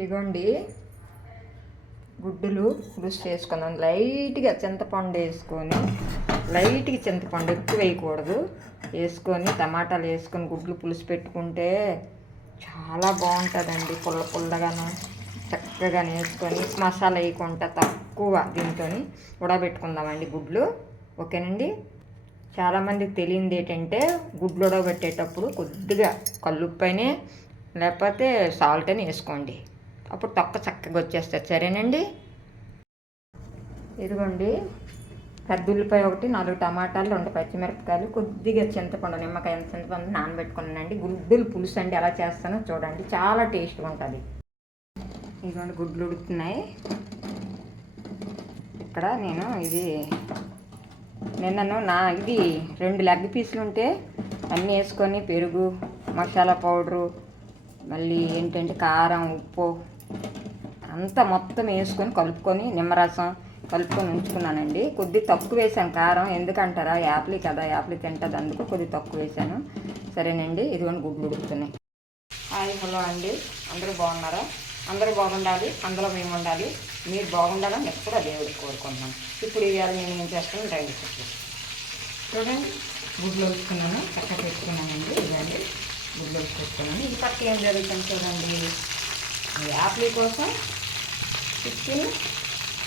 ఇగోండి. గుడ్డులు పులుసు చేసుకున్నాను లైట్గా చింతపండు వేసుకొని లైట్గా చింతపండు ఎక్కువ వేయకూడదు. వేసుకొని టమాటాలు వేసుకొని గుడ్లు పులుసు పెట్టుకుంటే చాలా బాగుంటుందండి పుల్ల పుల్లగాను చక్కగా వేసుకొని మసాలా వేయకుండా తక్కువ దీంతో ఉడబెట్టుకుందామండి గుడ్లు. ఓకేనండి? చాలామందికి తెలియంది ఏంటంటే గుడ్లు ఉడబెట్టేటప్పుడు కొద్దిగా కల్లుప్పైనే లేకపోతే సాల్ట్ అని వేసుకోండి. అప్పుడు తొక్క చక్కగా వచ్చేస్తుంది సరేనండి? ఇదిగోండి. పెద్ద ఉల్లిపాయ ఒకటి నాలుగు టమాటాలు రెండు పచ్చిమిరపకాయలు కొద్దిగా చింతపండు నిమ్మకాయ చింతపండు నానబెట్టుకున్నానండి. గుడ్డులు పులుసు అండి ఎలా చేస్తానో చూడండి. చాలా టేస్ట్గా ఉంటుంది. ఇదిగోండి గుడ్లు ఉడుకుతున్నాయి. ఇక్కడ నేను ఇది నిన్నను నా ఇది రెండు లెగ్ పీసులు ఉంటే అన్నీ వేసుకొని పెరుగు మసాలా పౌడరు మళ్ళీ ఏంటంటే కారం ఉప్పు అంతా మొత్తం వేసుకొని కలుపుకొని నిమ్మరసం కలుపుకొని ఉంచుకున్నానండి. కొద్ది తక్కువ వేసాను కారం. ఎందుకంటారా? యాప్లీ కదా యాప్లీ తింటుంది. అందుకు కొద్ది తక్కువ వేసాను. సరేనండి ఇదిగోండి గుడ్లు ఉడుకుతున్నాయి. హాయ్ హలో అండి. అందరూ బాగున్నారా? అందరూ బాగుండాలి. అందులో మేము ఉండాలి. మీరు బాగుండాలని ఎప్పుడు దేవుడికి కోరుకుంటున్నాను ఇప్పుడు ఇవాళ నేను ఏం చేస్తాను? రైలు చూడండి గుడ్లు ఉడుకున్నాను చక్క పెట్టుకున్నానండి. ఇవ్వండి గుడ్లు ఉడుకున్నాను ఈ పక్క ఏం జరుగుతుంది చూడండి. యాప్లీ కోసం చికెన్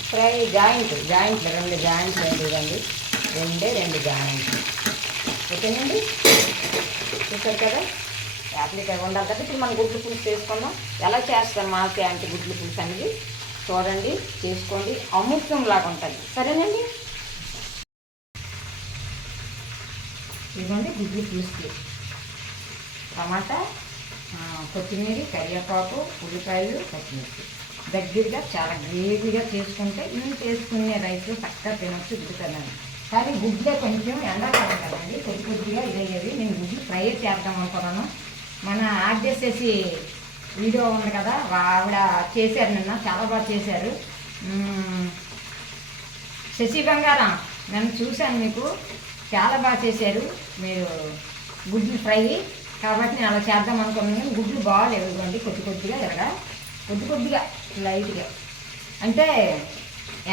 ఫ్రై జాయింట్ జాయింట్లు రెండు జాయింట్లు రెండు ఇవ్వండి రెండే రెండు జాయింట్లు. ఓకేనండి? చూసారు కదా? యాప్లికాయ ఉండాలి కదా? ఇప్పుడు మనం గుడ్లు పులుసు చేసుకుందాం. ఎలా చేస్తాం మాకు అంటే గుడ్లు పులుసు అనేది? చూడండి చేసుకోండి. అమృతం లాగా ఉంటుంది. సరేనండి? ఇదిగోండి గుడ్లు పులుసు టమాటా కొత్తిమీర కరివేపాకు ఉల్లిపాయలు పచ్చిమిర్చి. దగ్గరగా చాలా గ్రేవీగా చేసుకుంటే నేను చేసుకునే రైస్ చక్కగా తినొచ్చు దిగుతున్నాను కానీ గుడ్లే కొంచెం ఎండాకాలం కదండి కొద్ది కొద్దిగా ఇదయ్యేది నేను గుడ్లు ఫ్రై చేద్దాం అనుకున్నాను. మన యాడ్ చేసేసి వీడియో ఉంది కదా ఆవిడ చేశారు నిన్న చాలా బాగా చేశారు. శశి బంగారం నన్ను చూశాను మీకు. చాలా బాగా చేశారు. మీరు గుడ్లు ఫ్రై కాబట్టి నేను అలా చేద్దాం అనుకున్నాను. గుడ్లు బాగాలేవు ఇవ్వండి కొద్ది కొద్దిగా ఎరగా కొద్ది కొద్దిగా లైట్గా. అంటే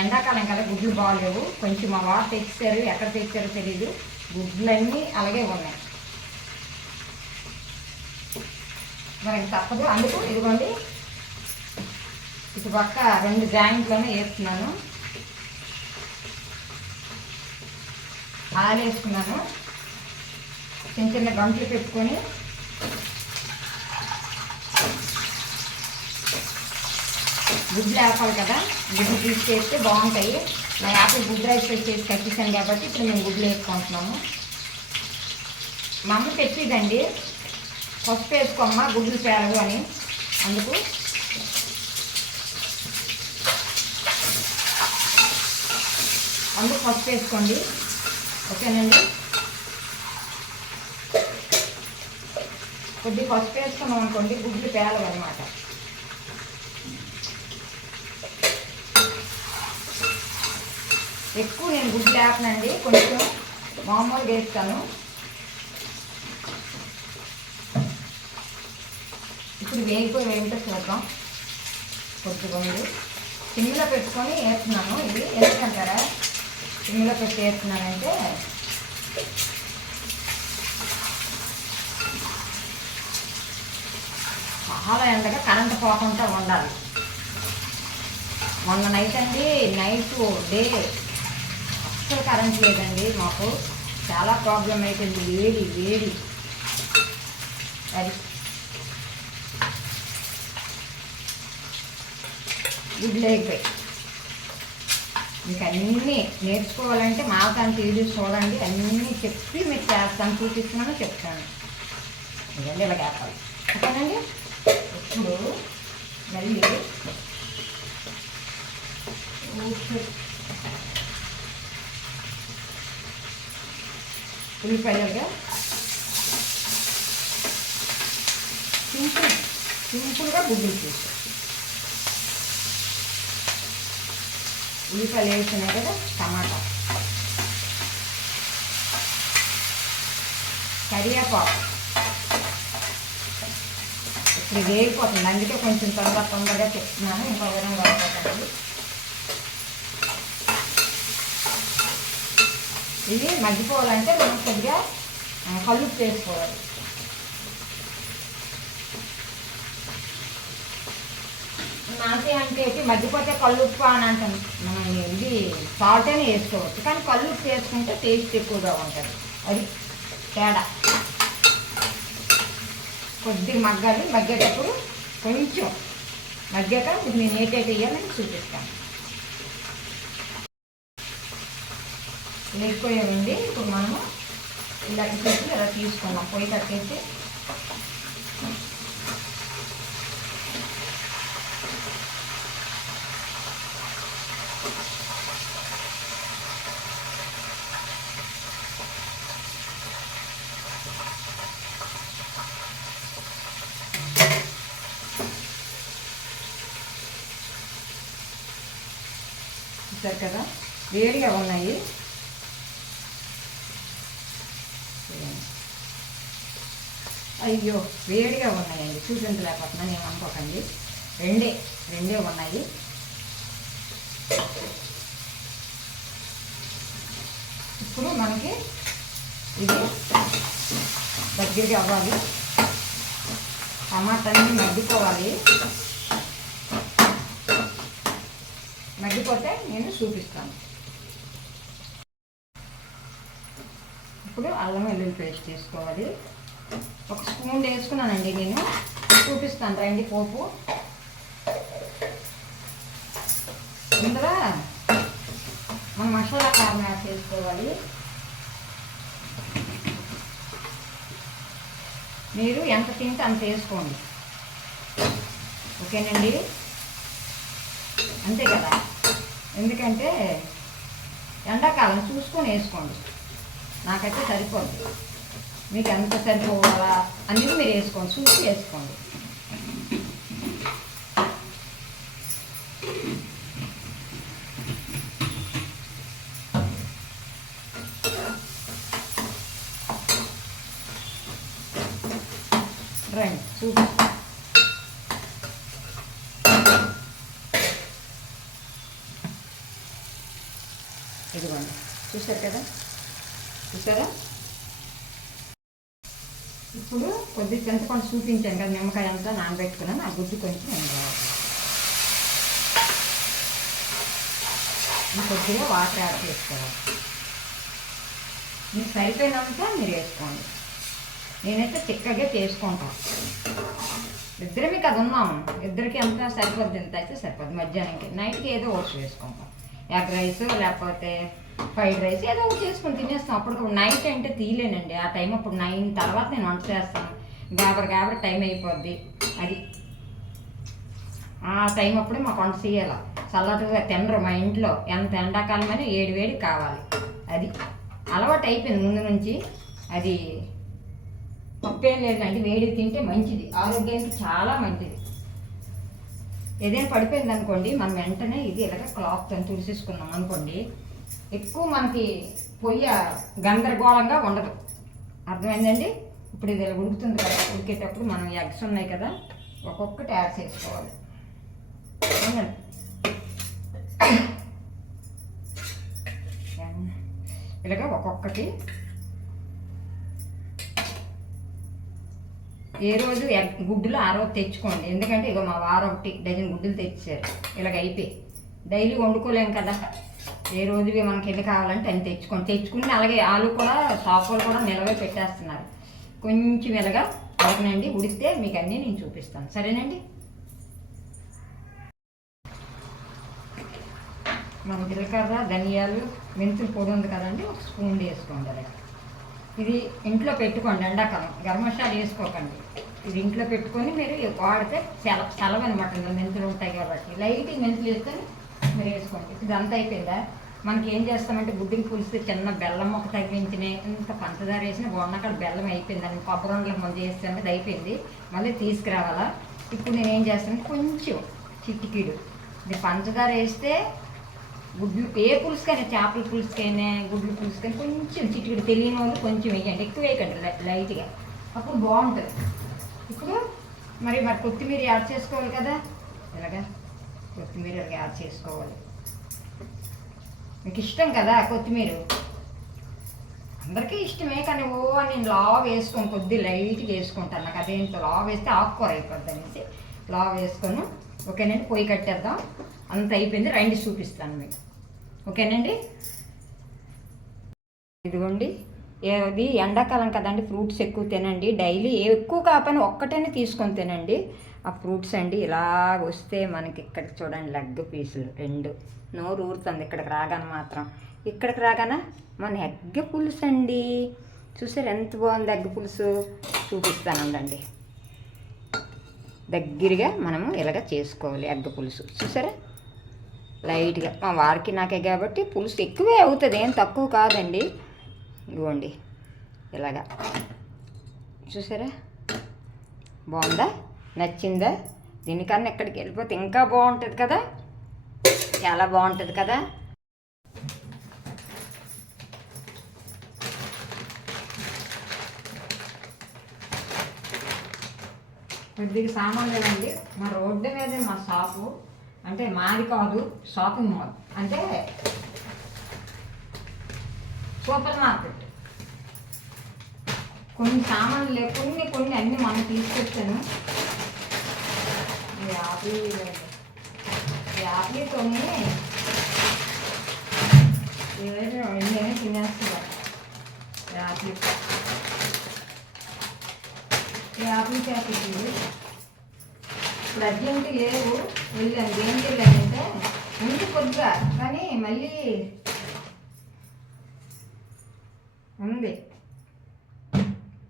ఎండాకాలం కదా గుడ్లు బాగాలేవు కొంచెం మా వారు తెచ్చారు. ఎక్కడ తెచ్చారో తెలియదు గుడ్లన్నీ అలాగే ఉన్నాయి. మరి తప్పదు. అందుకు ఇదిగోండి ఇటు పక్క రెండు జాయింట్లోనే వేస్తున్నాను. ఆయిల్ వేసుకున్నాను చిన్న చిన్న గంటలు పెట్టుకొని గుడ్లు ఆపాలి కదా? గుడ్లు తీసుకేస్తే బాగుంటాయి. నా యాపిల్ గుడ్ రైస్ చేసి కట్టించాను కాబట్టి ఇప్పుడు మేము గుడ్లు వేసుకుంటున్నాము. మా అమ్మ తెచ్చిదండి. పసుపు వేసుకోమ్మా గుడ్లు పేరవు అని. అందుకు అందుకు పసుపు వేసుకోండి. ఓకేనండి? కొద్దిగా పసుపు వేసుకున్నాం అనుకోండి గుడ్లు పేలవు అనమాట ఎక్కువ నేను గుడ్లు వేపనండి కొంచెం మామూలుగా వేస్తాను. ఇప్పుడు వేగిపోయి వేగితే చూద్దాం. కొద్దిగా ఉంది. సిమ్లో పెట్టుకొని వేస్తున్నాను. ఇది వేసుకుంటారా? సిమ్లో పెట్టి వేస్తున్నానంటే చాలా ఎండగా కరెంట్ పోకుండా ఉండాలి. మొన్న నైట్ అండి నైట్ డే అస్సలు కరెంట్ లేదండి మాకు. చాలా ప్రాబ్లం అయిపోయింది. వేడి వేడి. అది. గుడ్లు అయిపోయి. ఇంకా అన్నీ నేర్చుకోవాలంటే మాకు అంత వీడియోస్ చూడండి. అన్నీ చెప్పి మీకు చేస్తాను చూపిస్తున్నాను చెప్తాను. ఇదండి ఇలా చేస్తాను. ఓకేనండి? ఇప్పుడు మళ్ళీ ఉల్లిపాయలుగా సింపుల్ సింపుల్గా గుడ్లు చేసి ఉల్లిపాయలు వేసినాయి కదా టమాటా కరివేపాకు ఇప్పుడు వేగిపోతుంది అందుకే కొంచెం తొందర తొందరగా చెప్తున్నాను ఇంకో విధంగా ఇది మగ్గిపోవాలంటే మనం కొద్దిగా కలుపు చేసుకోవాలి నాకే అంటే మగ్గిపోతే కల్లుప్పు అని అంటాం. మనం ఇది సాల్ట్ అని వేసుకోవచ్చు కానీ కల్లుప్పు వేసుకుంటే టేస్ట్ ఎక్కువగా ఉంటుంది. అది తేడా. కొద్దిగా మగ్గాలి మగ్గేటప్పుడు కొంచెం మగ్గాక ఇప్పుడు నేను ఏటైతే వేయాలని చూపిస్తాను. లేకపోయామండి. ఇప్పుడు మనము ఇలా ఇచ్చేసి ఇలా తీసుకున్నాం పొయ్యి కట్టేసి చూసారు కదా? వేడిగా ఉన్నాయి. అయ్యో వేడిగా ఉన్నాయండి చూపించలేకపోతున్నాను అనుకోకండి. రెండే రెండే ఉన్నాయి. ఇప్పుడు మనకి ఇది దగ్గరికి అవ్వాలి. టమాటాన్ని మగ్గిపోవాలి. మగ్గిపోతే నేను చూపిస్తాను. ఇప్పుడు అల్లం వెల్లుల్లి పేస్ట్ తీసుకోవాలి ఒక స్పూన్ వేసుకున్నానండి నేను. చూపిస్తాను రండి పోపు. ఇందులో మనం మసాలా కారం యాడ్ చేసుకోవాలి. మీరు ఎంత తింటే అంత వేసుకోండి. ఓకేనండి? అంతే కదా? ఎందుకంటే ఎండాకాలం చూసుకొని వేసుకోండి. నాకైతే సరిపోద్ది మీకు ఎంత సరిపోవాలా అనేది మీరు వేసుకోండి చూసి వేసుకోండి. రండి చూపి ఇదిగోండి చూసారు కదా? చూసారా ఇప్పుడు కొద్ది చింతపండు చూపించాను కదా నిమ్మకాయ అంతా నానబెట్టుకున్నాను. ఆ గుడ్డు కొంచెం నేను కావాలి? కొద్దిగా వాటర్ యాడ్ చేసుకోవాలి. మీకు సరిపోయినంత మీరు వేసుకోండి. నేనైతే చిక్కగా చేసుకుంటాను ఇద్దరమే కదా ఉన్నాము ఇద్దరికి ఎంత సరిపోద్ది ఎంత అయితే సరిపోద్ది. మధ్యాహ్నంకి. నైట్కి ఏదో ఓట్స్ వేసుకుంటాం. ఎగ్ రైస్ లేకపోతే ఫ్రైడ్ రైస్ ఏదో ఒకటి చేసుకొని తినేస్తాం. అప్పుడు నైట్ అంటే తీయలేనండి. ఆ టైం అప్పుడు నైన్ తర్వాత నేను వంట చేస్తాను. గాబర్ గాబర్ టైం అయిపోద్ది. అది. ఆ టైం అప్పుడే మాకు వంట చేయాలి. చల్లగా తినరు మా ఇంట్లో. ఎంత ఎండాకాలమైనా ఏడు వేడి కావాలి. అది. అలవాటు అయిపోయింది ముందు నుంచి. అది. తప్పేం లేదండి వేడి తింటే మంచిది. ఆరోగ్యానికి చాలా మంచిది. ఏదైనా పడిపోయింది అనుకోండి మనం వెంటనే ఇది ఇలాగ క్లాత్ అని తుడిసేసుకున్నాం అనుకోండి ఎక్కువ మనకి పొయ్య గందరగోళంగా ఉండదు. అర్థమైందండి? ఇప్పుడు ఇది ఇలా ఉడుకుతుంది కదా ఉడికేటప్పుడు మనం ఎగ్స్ ఉన్నాయి కదా ఒక్కొక్కటి యాడ్ చేసుకోవాలి. ఇలాగ ఒక్కొక్కటి. ఏ రోజు ఎగ్ గుడ్డులు ఆ రోజు తెచ్చుకోండి. ఎందుకంటే ఇగో మా వారు ఒకటి డజన్ గుడ్డులు తెచ్చారు. ఇలాగ అయిపోయి. డైలీ వండుకోలేం కదా. ఏ రోజువి మనకి ఎన్ని కావాలంటే అన్ని తెచ్చుకోండి తెచ్చుకుని అలాగే ఆలు కూడా షాపులు కూడా నిలవే పెట్టేస్తున్నారు. కొంచెం ఇలాగా ఉడకనండి ఉడికితే మీకు అన్నీ నేను చూపిస్తాను. సరేనండి? మన జీలకర్ర ధనియాలు మెంతులు పొడి ఉంది కదండి ఒక స్పూన్ వేసుకోండి అలాగే. ఇది ఇంట్లో పెట్టుకోండి ఎండాకాలం. గరం మసాలా వేసుకోకండి. ఇది ఇంట్లో పెట్టుకొని మీరు వాడితే సెల సెలవు అనమాట మెంతులు ఉంటాయి కాబట్టి. లైట్ మెంతులు వేసుకొని మీరు వేసుకోండి. ఇది అంత అయిపోయిందా? మనకి ఏం చేస్తామంటే గుడ్డికి పులుసు చిన్న బెల్లం మొక్క తగ్గించిన ఇంత పంచదార వేసిన బాగున్నాక బెల్లం అయిపోయింది. అని కొబ్బరి ముందు వేస్తే అది అయిపోయింది. మళ్ళీ తీసుకురావాలా? ఇప్పుడు నేను ఏం చేస్తానంటే కొంచెం చిటికీడు. ఇది పంచదార వేస్తే గుడ్లు ఏ పులుసుకైనా చేపల పులుసుకైనా గుడ్లు పులుసుకైనా కొంచెం చిటికెడు. తెలియని వాళ్ళు కొంచెం వేయండి. ఎక్కువ వేయకండి లైట్గా. అప్పుడు బాగుంటుంది. ఇప్పుడు మరి మరి కొత్తిమీర యాడ్ చేసుకోవాలి కదా? ఇలాగా కొత్తిమీర యాడ్ చేసుకోవాలి? మీకు ఇష్టం కదా కొత్తిమీర? అందరికీ ఇష్టమే కానీ ఓ నేను లావ్ వేసుకొని కొద్ది లైట్గా వేసుకుంటాను. నాకు అదేంటో లావ్ వేస్తే ఆకుకూర అయిపోద్ది అనేసి లావ్ వేసుకొని ఓకేనండి పొయ్యి కట్టేద్దాం. అంత అయిపోయింది రండి చూపిస్తాను మీకు. ఓకేనండి? ఇదిగోండి ఇది ఎండాకాలం కదండి ఫ్రూట్స్ ఎక్కువ తినండి. డైలీ ఎక్కువ కాకపోయినా ఒక్కటైనా తీసుకొని తినండి. ఆ ఫ్రూట్స్ అండి ఇలాగ వస్తే మనకి ఇక్కడ చూడండి లెగ్ పీసులు రెండు. నోరు ఊరుతుంది ఇక్కడికి రాగానే మాత్రం. ఇక్కడికి రాగానే మన ఎగ్గ పులుసు అండి. చూసారు ఎంత బాగుంది ఎగ్ పులుసు? చూపిస్తానండి దగ్గరగా మనము ఇలాగ చేసుకోవాలి ఎగ్ పులుసు. చూసారా? లైట్గా. మా వారికి నాకే కాబట్టి పులుసు ఎక్కువే అవుతుంది ఏం తక్కువ కాదండి. ఇవ్వండి ఇలాగా. చూసారా? బాగుందా? నచ్చిందా? దీనికన్నా ఎక్కడికి వెళ్ళిపోతే ఇంకా బాగుంటుంది కదా? చాలా బాగుంటుంది కదా? కొద్దిగా సామాన్లు లేవండి మా రోడ్డు మీదే మా షాపు. అంటే మాది కాదు షాపింగ్ మాల్. అంటే సూపర్ మార్కెట్. కొన్ని సామాన్లు లేవు కొన్ని కొన్ని అన్ని మనం తీసుకొచ్చాను. యాపిల్తోని ఏదో ఎన్ని తినేస్తున్నారు. యాపిల్. యాపిల్ ప్యాకెట్లు ఇప్పుడు అర్జెంట్ లేవు. వెళ్ళాను దేనికి వెళ్ళానంటే ఉంది కొద్దిగా కానీ మళ్ళీ ఉంది.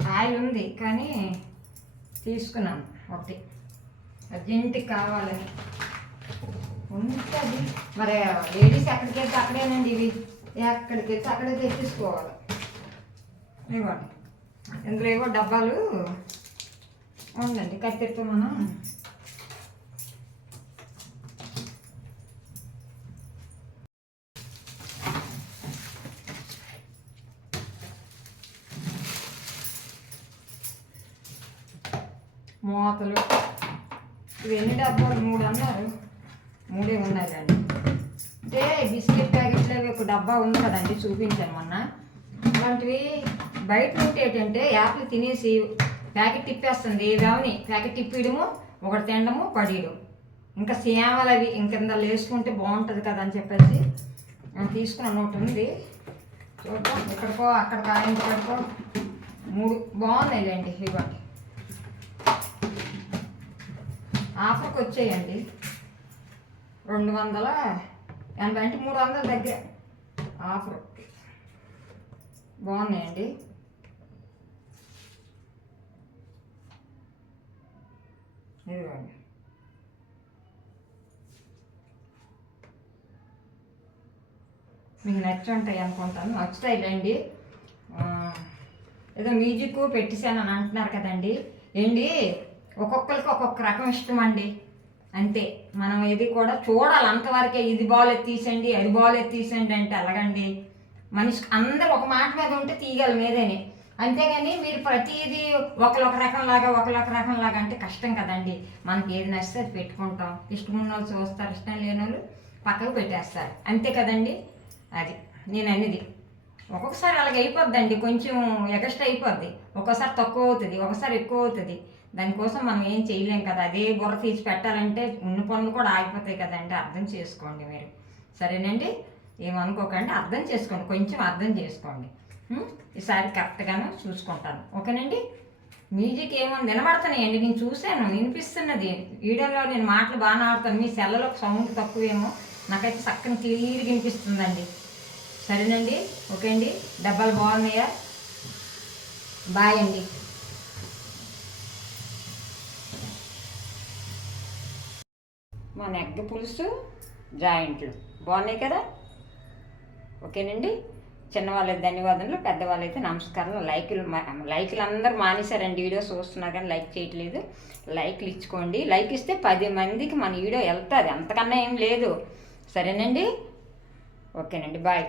ఆయిల్ ఉంది కానీ తీసుకున్నాను. ఒకటి అర్జెంట్కి కావాలని ఉంటుంది. మరి లేడీస్ ఎక్కడికి అక్కడేనండి ఇవి? ఎక్కడికి అక్కడే తెచ్చేసుకోవాలి. ఇవ్వండి. ఇందులో ఏవో డబ్బాలు ఉందండి. కత్తిరితో మనం మూతలు ఇవి ఎన్ని డబ్బాలు? మూడు అన్నారు. మూడే ఉన్నాయి కానీ అంటే బిస్కెట్ ప్యాకెట్లు ఒక డబ్బా ఉంది కదండి చూపించాను మొన్న. అలాంటివి బయట ఉంటే ఏంటంటే యాపిల్ తినేసి ప్యాకెట్ తిప్పేస్తుంది. ఏవేమని ప్యాకెట్ తిప్పియడము ఒకటి తినడము పడేయడం ఇంకా సేమలు అవి ఇంకింద లేసుకుంటే బాగుంటుంది కదా అని చెప్పేసి నేను తీసుకున్న నోట్ ఉంది. చూద్దాం. ఇక్కడికో అక్కడికో ఇంకొకటికో మూడు బాగున్నాయి లేండి ఇవ్వండి ఆఫర్కి వచ్చేయండి రెండు వందల ఎనభై అంటే మూడు వందల దగ్గర ఆఫర్. బాగున్నాయండి. ఇదిగోండి. మీకు నచ్చి ఉంటాయి అనుకుంటాను నచ్చుతాయి లేండి ఏదో మ్యూజిక్ పెట్టేశానని అంటున్నారు కదండి. ఏంటి? ఒక్కొక్కరికి ఒక్కొక్క రకం ఇష్టం అండి అంతే. మనం ఇది కూడా చూడాలి. అంతవరకే ఇది బాల్ తీసేయండి అది బాల్ తీసేయండి అంటే అలాగండి మనిషి అందరూ ఒక మాట మీద ఉంటే తీయగల మీదేనే అంతేగాని మీరు ప్రతిదీ ఒకరొక రకంలాగా రకం లాగా రకం లాగా అంటే కష్టం కదండి. మనకి ఏది నచ్చితే అది పెట్టుకుంటాం. ఇష్టం ఉన్న వాళ్ళు చూస్తారు ఇష్టం లేని వాళ్ళు పక్కకు పెట్టేస్తారు. అంతే కదండి? అది. నేను అనేది ఒక్కొక్కసారి అలాగ అయిపోద్దండి. కొంచెం ఎగస్ట్రా అయిపోద్ది. ఒక్కోసారి తక్కువ అవుతుంది ఒకసారి ఎక్కువ అవుతుంది. దానికోసం మనం ఏం చేయలేం కదా. అదే బుర్ర తీసి పెట్టాలంటే ఉన్న పనులు కూడా ఆగిపోతాయి కదండి. అర్థం చేసుకోండి మీరు. సరేనండి? ఏమనుకోకండి అర్థం చేసుకోండి. కొంచెం అర్థం చేసుకోండి. ఈసారి కరెక్ట్గాను చూసుకుంటాను. ఓకేనండి? మ్యూజిక్ ఏమో వినబడుతున్నాయండి. నేను చూశాను. వినిపిస్తున్నది. వీడియోలో నేను మాటలు బాగా ఆడుతాను. మీ సెల్లలో సౌండ్ తక్కువేమో. నాకైతే చక్కని క్లియర్గా వినిపిస్తుందండి. సరేనండి. ఓకే అండి. డబ్బాలు బాగున్నాయా? బాయ్ అండి. మన ఎగ్ పులుసు జాయింట్లు. బాగున్నాయి కదా? ఓకేనండి. చిన్నవాళ్ళకి ధన్యవాదాలు పెద్దవాళ్ళైతే నమస్కారం లైకులు లైకులు అందరూ మానేశారండి. వీడియో చూస్తున్నారు కానీ లైక్ చేయట్లేదు. లైక్లు ఇచ్చుకోండి. లైక్ ఇస్తే పది మందికి మన వీడియో వెళ్తుంది. అంతకన్నా ఏం లేదు. సరేనండి? ఓకేనండి. బాయ్.